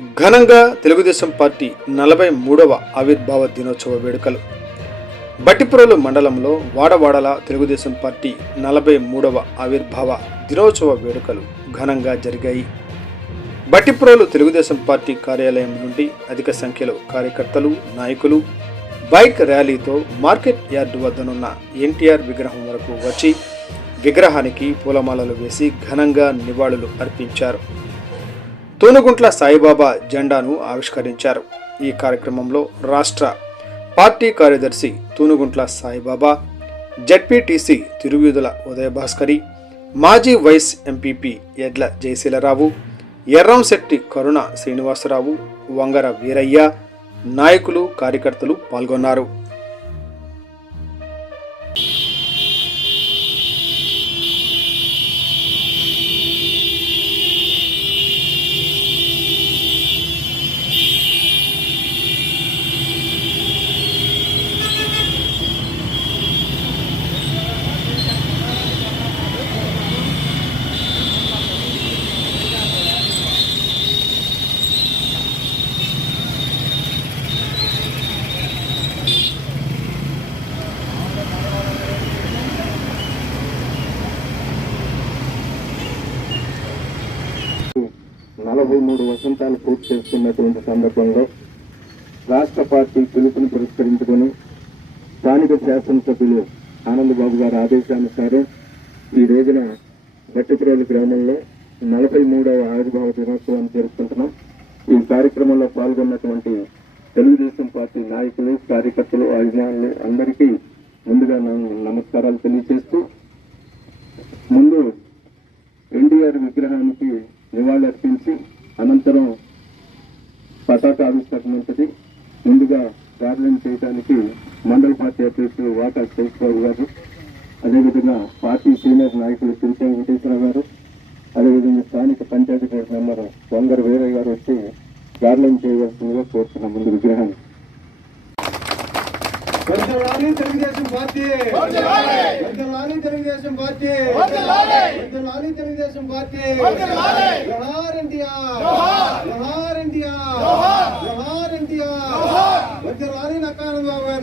ఘనంగా తెలుగుదేశం పార్టీ నలభై మూడవ ఆవిర్భావ దినోత్సవ వేడుకలు. బట్టిప్రోలు మండలంలో వాడవాడల తెలుగుదేశం పార్టీ నలభై మూడవ ఆవిర్భావ దినోత్సవ వేడుకలు ఘనంగా జరిగాయి. బట్టిప్రోలు తెలుగుదేశం పార్టీ కార్యాలయం నుండి అధిక సంఖ్యలో కార్యకర్తలు నాయకులు బైక్ ర్యాలీతో మార్కెట్ యార్డు వద్దనున్న ఎన్టీఆర్ విగ్రహం వరకు వచ్చి విగ్రహానికి పూలమాలలు వేసి ఘనంగా నివాళులు అర్పించారు. తూనుగుంట్ల సాయిబాబా జెండాను ఆవిష్కరించారు. ఈ కార్యక్రమంలో రాష్ట్ర పార్టీ కార్యదర్శి తూనుగుంట్ల సాయిబాబా జడ్పీటీసీ తిరువీధుల ఉదయభాస్కరి మాజీ వైస్ ఎంపీపీ ఎడ్ల జయశీలరావు ఎర్రంశెట్టి కరుణ శ్రీనివాసరావు వంగర వీరయ్య నాయకులు కార్యకర్తలు పాల్గొన్నారు. నలభై మూడు వసంతాలు పూర్తి చేస్తున్నటువంటి సందర్భంలో రాష్ట్ర పార్టీ పిలుపుని పురస్కరించుకొని స్థానిక శాసనసభ్యులు ఆనందబాబు గారి ఆదేశానుసారం ఈ రోజున గట్టిపురాలు గ్రామంలో నలభై మూడవ ఆవిర్భావ దినోత్సవాన్ని జరుపుకుంటున్నాం. ఈ కార్యక్రమంలో పాల్గొన్నటువంటి తెలుగుదేశం పార్టీ నాయకులు కార్యకర్తలు అభిమానులు అందరికీ ముందుగా నమస్కారాలు తెలియజేస్తూ ముందు ఎన్టీఆర్ విగ్రహానికి నివాళులర్పించి ఉంటుంది ముందుగా ప్రార్థన చేయడానికి మండల పార్టీ అధ్యక్షులు వాకా శేషబాబు గారు అదేవిధంగా పార్టీ సీనియర్ నాయకులు తిరుపతి వెంకటేశ్వర గారు అదేవిధంగా స్థానిక పంచాయతీ బోర్డు మెంబర్ వంగర వీరయ్య గారు వచ్చి గార్లెన్ చేయవలసిందిగా కోరుతున్నాం. ముందు విగ్రహాన్ని Telugu Desam party! Telugu Desam party! Telugu Desam party జోహార్ ఎన్టీఆర్ జోహార్ ఎన్టీఆర్ జోహార్ ఎన్టీఆర్ వర్ధిల్లాలి నక్కాన బాబు గారి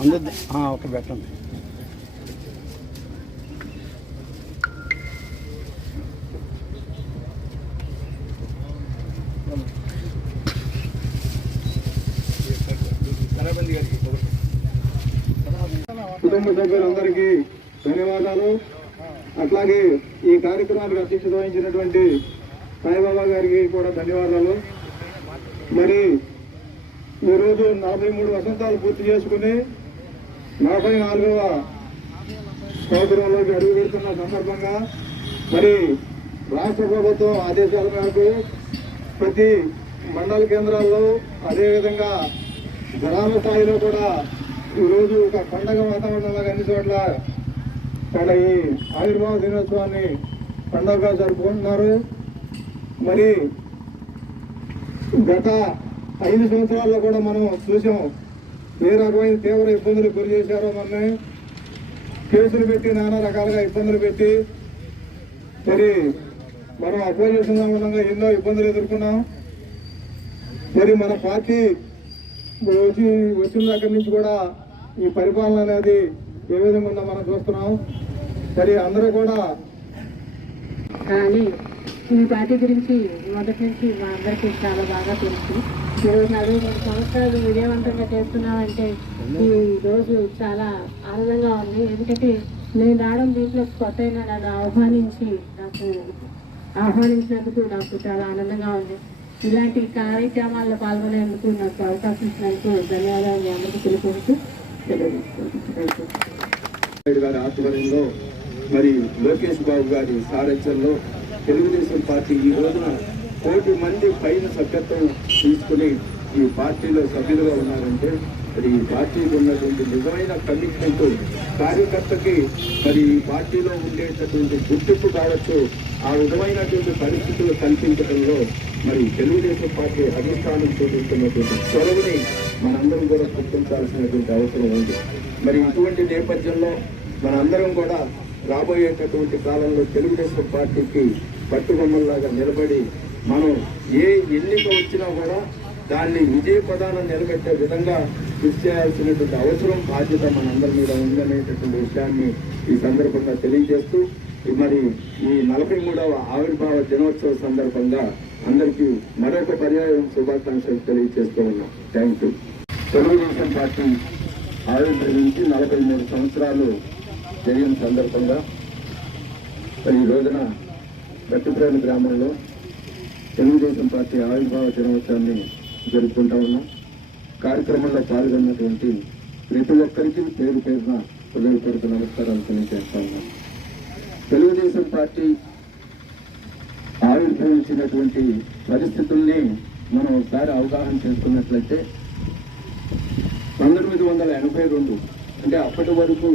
అందరు ఒక పెట్టండి కుటుంబ సభ్యులందరికీ ధన్యవాదాలు. అట్లాగే ఈ కార్యక్రమానికి అధ్యక్షత వహించినటువంటి సాయిబాబా గారికి కూడా ధన్యవాదాలు. మరి ఈరోజు నలభై మూడు వసంతాలు పూర్తి చేసుకుని నలభై నాలుగవ సంవత్సరంలోకి అడుగు పెడుతున్న సందర్భంగా మరి రాష్ట్ర ప్రభుత్వం ఆదేశాల మేరకు ప్రతి మండల కేంద్రాల్లో అదేవిధంగా గ్రామ స్థాయిలో కూడా ఈరోజు ఒక పండగ వాతావరణంలాగా అన్ని చోట్ల ఇక్కడ ఈ ఆవిర్భావ దినోత్సవాన్ని పండగగా జరుపుకుంటున్నారు. మరి గత ఐదు సంవత్సరాల్లో కూడా మనం చూసాం ఏ రకమైన తీవ్ర ఇబ్బందులు గురి చేశారో మనని కేసులు పెట్టి నానా రకాలుగా ఇబ్బందులు పెట్టి మరి మనం అపోజిషన్ మూలంగా ఎన్నో ఇబ్బందులు ఎదుర్కొన్నాం. మరి మన పార్టీ వచ్చి వచ్చిన దగ్గర నుంచి కూడా ఈ పరిపాలన అనేది ఏ విధంగా ఉందో మనం చూస్తున్నాం. మరి అందరూ కూడా కానీ ఈ పార్టీ గురించి మొదటి నుంచి మా అందరికీ చాలా బాగా తెలుసు. ఈరోజు నలభై మూడు సంవత్సరాలు విజయవంతంగా చేస్తున్నామంటే ఈ రోజు చాలా ఆనందంగా ఉంది. ఎందుకంటే నేను రావడం దీంట్లో కొత్త అయినా నన్ను ఆహ్వానించి నాకు ఆహ్వానించినందుకు నాకు చాలా ఆనందంగా ఉంది. ఇలాంటి కార్యక్రమాల్లో పాల్గొనేందుకు నాకు అవకాశం ఇచ్చినందుకు ధన్యవాదాలు. మీ అందరికీ తెలుపుకుంటూ గారి ఆధ్వర్యంలో మరి లోకేష్ బాబు గారి సారథ్యంలో తెలుగుదేశం పార్టీ ఈ రోజున కోటి మంది పైన సభ్యత్వం తీసుకుని ఈ పార్టీలో సభ్యులుగా ఉన్నారంటే మరి ఈ పార్టీకి ఉన్నటువంటి నిజమైన కమిట్మెంట్ కార్యకర్తకి మరి ఈ పార్టీలో ఉండేటటువంటి గుర్తింపు కావచ్చు ఆ విధమైనటువంటి పరిస్థితులు కల్పించడంలో మరి తెలుగుదేశం పార్టీ అధిష్టానం చూపిస్తున్నటువంటి చొరవని మనందరం కూడా గుర్తించాల్సినటువంటి అవసరం ఉంది. మరి ఇటువంటి నేపథ్యంలో మనందరం కూడా రాబోయేటటువంటి కాలంలో తెలుగుదేశం పార్టీకి పట్టుబొమ్మల్లాగా నిలబడి మనం ఏ ఎన్నిక వచ్చినా కూడా దాన్ని విజయ ప్రధానం నిలబెట్టే విధంగా కృషి చేయాల్సినటువంటి అవసరం బాధ్యత మనందరి మీద ఉందనేటటువంటి విషయాన్ని ఈ సందర్భంగా తెలియజేస్తూ మరి ఈ నలభై మూడవ ఆవిర్భావ దినోత్సవ సందర్భంగా అందరికీ మరొక పర్యాయం శుభాకాంక్షలు తెలియజేస్తూ ఉన్నాం. థ్యాంక్ యూ తెలుగుదేశం పార్టీ ఆవిర్భవించి నలభై మూడు సంవత్సరాలు జరిగిన సందర్భంగా మరి ఈ రోజున గట్టుప్రేమ గ్రామంలో తెలుగుదేశం పార్టీ ఆవిర్భావ దినోత్సవాన్ని జరుపుకుంటా ఉన్నాం. కార్యక్రమంలో పాల్గొన్నటువంటి ప్రతి ఒక్కరికి పేరు పేరున హృదయపూర్వక నమస్కారాలు తెలియజేస్తా ఉన్నాం. తెలుగుదేశం పార్టీ ఆవిర్భవించినటువంటి పరిస్థితుల్ని మనం ఒకసారి అవగాహన చేసుకున్నట్లయితే పంతొమ్మిది వందల ఎనభై రెండు అంటే అప్పటి వరకు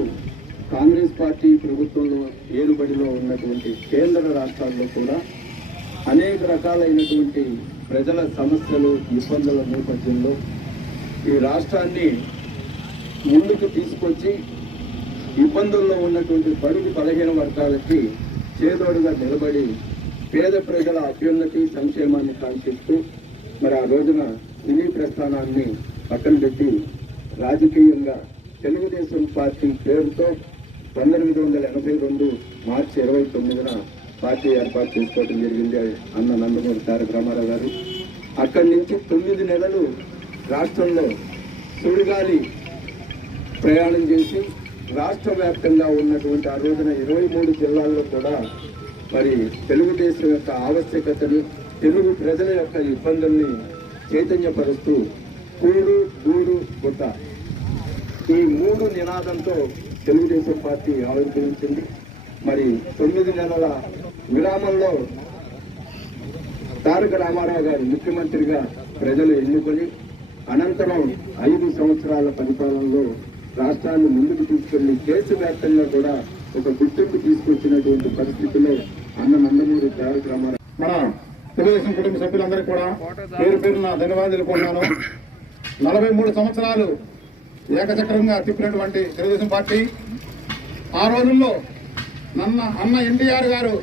కాంగ్రెస్ పార్టీ ప్రభుత్వంలో ఏలుబడిలో ఉన్నటువంటి కేంద్ర రాష్ట్రాల్లో కూడా అనేక రకాలైనటువంటి ప్రజల సమస్యలు ఇబ్బందుల నేపథ్యంలో ఈ రాష్ట్రాన్ని ముందుకు తీసుకొచ్చి ఇబ్బందుల్లో ఉన్నటువంటి బడుగు బలహీన వర్గాలకి చేదోడుగా నిలబడి పేద ప్రజల అభ్యున్నతి సంక్షేమాన్ని కాంక్షిస్తూ మరి ఆ రోజున సినీ ప్రస్థానాన్ని పక్కన పెట్టి రాజకీయంగా తెలుగుదేశం పార్టీ పేరుతో పంతొమ్మిది వందల ఎనభై రెండు మార్చి ఇరవై తొమ్మిదిన పార్టీ ఏర్పాటు చేసుకోవడం జరిగింది. అన్న నందమూరి తారక రామారావు గారు. అక్కడి నుంచి తొమ్మిది నెలలు రాష్ట్రంలో సుడిగాలి ప్రయాణం చేసి రాష్ట్ర వ్యాప్తంగా ఉన్నటువంటి ఆ రోజున ఇరవై మూడు జిల్లాల్లో కూడా మరి తెలుగుదేశం యొక్క ఆవశ్యకతను తెలుగు ప్రజల యొక్క ఇబ్బందుల్ని చైతన్యపరుస్తూ కూడు గూడు గుట్ట ఈ మూడు నినాదంతో తెలుగుదేశం పార్టీ ఆవిర్భవించింది. మరి తొమ్మిది నెలల విరామంలో తారక రామారావు గారు ముఖ్యమంత్రిగా ప్రజలు ఎన్నుకొని అనంతరం ఐదు సంవత్సరాల పరిపాలనలో రాష్ట్రాన్ని ముందుకు తీసుకెళ్ళి దేశవ్యాప్తంగా కూడా ఒక గుర్తింపు తీసుకొచ్చినటువంటి పరిస్థితిలో అన్న నందమూరి తారక రామారావు. మన తెలుగుదేశం కుటుంబ సభ్యులందరికీ కూడా పేరు పేరున ధన్యవాదాలు కొన్నాను నలభై మూడు సంవత్సరాలు ఏకచక్రంగా తిప్పినటువంటి తెలుగుదేశం పార్టీ. ఆ రోజుల్లో నన్న అన్న ఎన్టీఆర్ గారు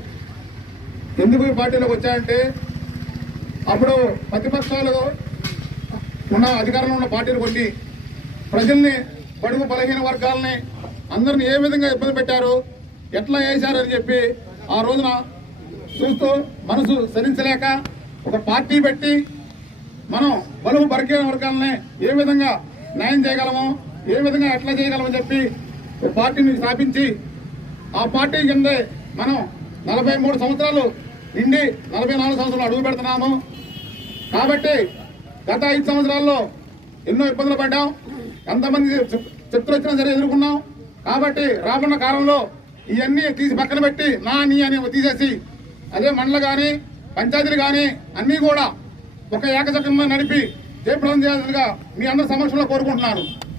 ఎందుకు ఈ పార్టీలోకి వచ్చాయంటే అప్పుడు ప్రతిపక్షాలు ఉన్న అధికారంలో ఉన్న పార్టీలు కొట్టి ప్రజల్ని బడుగు బలహీన వర్గాలని అందరిని ఏ విధంగా ఇబ్బంది పెట్టారు ఎట్లా వేశారని చెప్పి ఆ రోజున చూస్తూ మనసు సరించలేక ఒక పార్టీ పెట్టి మనం బలుగు బలహీన వర్గాలని ఏ విధంగా న్యాయం చేయగలమో ఏ విధంగా ఎట్లా చేయగలమని చెప్పి ఒక పార్టీని స్థాపించి ఆ పార్టీ కిందే మనం నలభై మూడు సంవత్సరాలు నిండి నలభై నాలుగు సంవత్సరాలు అడుగు పెడుతున్నాము. కాబట్టి గత ఐదు సంవత్సరాల్లో ఎన్నో ఇబ్బందులు పడ్డాం. ఎంతమంది చి- వచ్చినా సరే ఎదుర్కొన్నాం. కాబట్టి రానున్న కాలంలో ఇవన్నీ తీసి పక్కన పెట్టి నా నీ అని తీసేసి అదే మండలు కానీ పంచాయతీలు కానీ అన్నీ కూడా ఒక ఏకచక్రంగా నడిపి జయప్రదం చేయాల్సిందిగా మీ అందరి సమక్షంలో కోరుకుంటున్నాను.